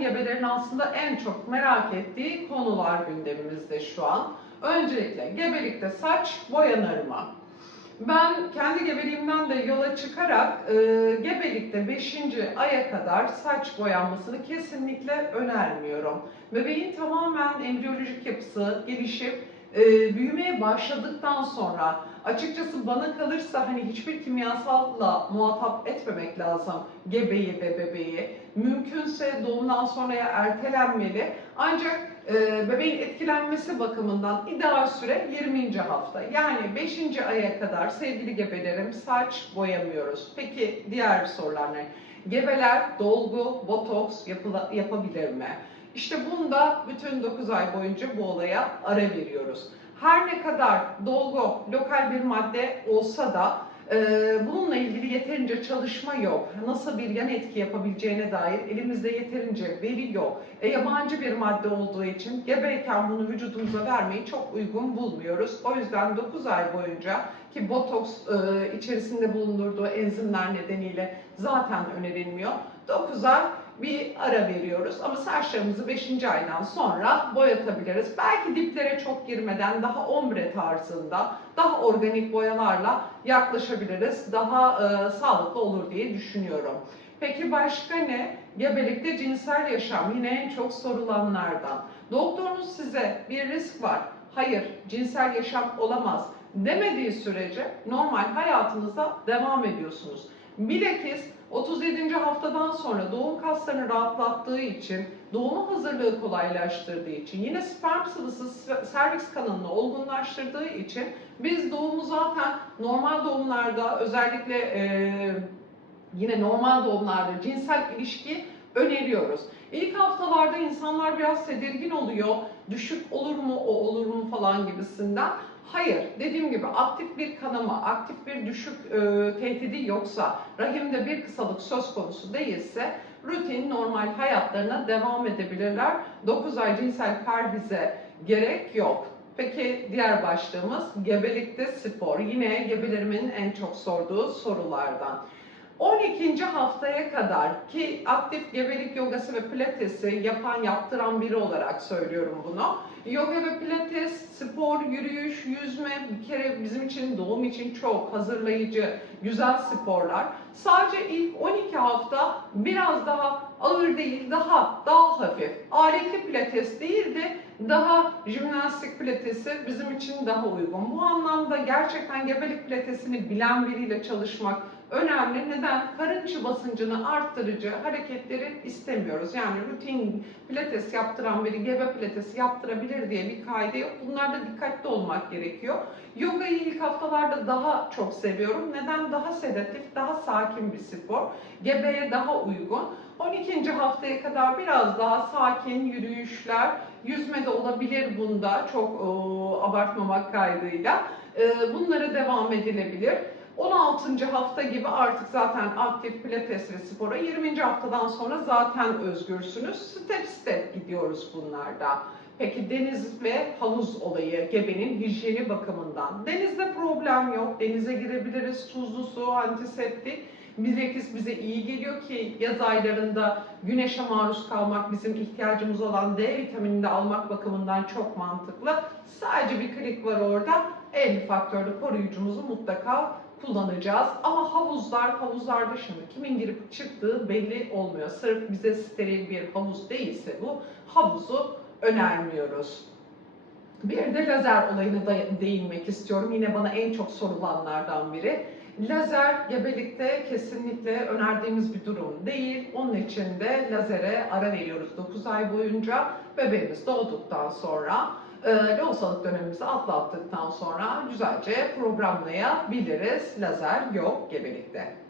gebelerin aslında en çok merak ettiği konular gündemimizde şu an. Öncelikle gebelikte saç boyanır mı? Ben kendi gebeliğimden de yola çıkarak e, gebelikte 5. aya kadar saç boyanmasını kesinlikle önermiyorum. Bebeğin tamamen embriyolojik yapısı gelişip e, büyümeye başladıktan sonra açıkçası bana kalırsa hani hiçbir kimyasalla muhatap etmemek lazım gebeyi ve bebeği. Mümkünse doğumdan sonraya ertelenmeli. Ancak e, bebeğin etkilenmesi bakımından ideal süre 20. hafta. Yani 5. aya kadar sevgili gebelerim saç boyamıyoruz. Peki diğer sorular ne? Gebeler dolgu, botoks yapıla- yapabilir mi? İşte bunda bütün 9 ay boyunca bu olaya ara veriyoruz. Her ne kadar dolgu lokal bir madde olsa da e, bununla ilgili yeterince çalışma yok. Nasıl bir yan etki yapabileceğine dair elimizde yeterince veri yok. E, yabancı bir madde olduğu için gebeyken bunu vücudumuza vermeyi çok uygun bulmuyoruz. O yüzden 9 ay boyunca ki botoks e, içerisinde bulundurduğu enzimler nedeniyle zaten önerilmiyor. 9 ay bir ara veriyoruz ama saçlarımızı 5. aydan sonra boyatabiliriz. Belki diplere çok girmeden daha ombre tarzında, daha organik boyalarla yaklaşabiliriz. Daha e, sağlıklı olur diye düşünüyorum. Peki başka ne? Gebelikte cinsel yaşam yine en çok sorulanlardan. Doktorunuz size bir risk var. Hayır, cinsel yaşam olamaz demediği sürece normal hayatınıza devam ediyorsunuz. Bilakis 37. haftadan sonra doğum kaslarını rahatlattığı için, doğuma hazırlığı kolaylaştırdığı için, yine sperm sıvısı serviks kanalını olgunlaştırdığı için biz doğumu zaten normal doğumlarda özellikle e, yine normal doğumlarda cinsel ilişki öneriyoruz. İlk haftalarda insanlar biraz tedirgin oluyor. Düşük olur mu, o olur mu falan gibisinden. Hayır, dediğim gibi aktif bir kanama, aktif bir düşük e, tehdidi yoksa, rahimde bir kısalık söz konusu değilse rutin normal hayatlarına devam edebilirler. 9 ay cinsel perhize gerek yok. Peki diğer başlığımız gebelikte spor. Yine gebelerimin en çok sorduğu sorulardan. 12. haftaya kadar ki aktif gebelik yogası ve pilatesi yapan yaptıran biri olarak söylüyorum bunu. Yoga ve pilates, spor, yürüyüş, yüzme bir kere bizim için doğum için çok hazırlayıcı, güzel sporlar. Sadece ilk 12 hafta biraz daha ağır değil, daha daha hafif. Aletli pilates değil de daha jimnastik pilatesi bizim için daha uygun. Bu anlamda gerçekten gebelik pilatesini bilen biriyle çalışmak önemli. Neden? Karın içi basıncını arttırıcı hareketleri istemiyoruz. Yani rutin pilates yaptıran biri gebe pilatesi yaptırabilir diye bir kaide yok. Bunlarda dikkatli olmak gerekiyor. Yogayı ilk haftalarda daha çok seviyorum. Neden? Daha sedatif, daha sakin bir spor. Gebeye daha uygun. 12. haftaya kadar biraz daha sakin yürüyüşler, yüzme de olabilir bunda çok o, abartmamak kaydıyla. E, bunlara devam edilebilir. 16. hafta gibi artık zaten aktif pilates ve spora 20. haftadan sonra zaten özgürsünüz. Step step gidiyoruz bunlarda. Peki deniz ve havuz olayı gebenin hijyeni bakımından. Denizde problem yok. Denize girebiliriz. Tuzlu su, antiseptik. Bilakis bize iyi geliyor ki yaz aylarında güneşe maruz kalmak bizim ihtiyacımız olan D vitaminini de almak bakımından çok mantıklı. Sadece bir klik var orada. 50 faktörlü koruyucumuzu mutlaka kullanacağız. Ama havuzlar, havuzlarda şimdi kimin girip çıktığı belli olmuyor. Sırf bize steril bir havuz değilse bu havuzu önermiyoruz. Bir de lazer olayına değinmek istiyorum. Yine bana en çok sorulanlardan biri. Lazer gebelikte kesinlikle önerdiğimiz bir durum değil. Onun için de lazere ara veriyoruz 9 ay boyunca. Bebeğimiz doğduktan sonra e, dönemimizi atlattıktan sonra güzelce programlayabiliriz. Lazer yok gebelikte.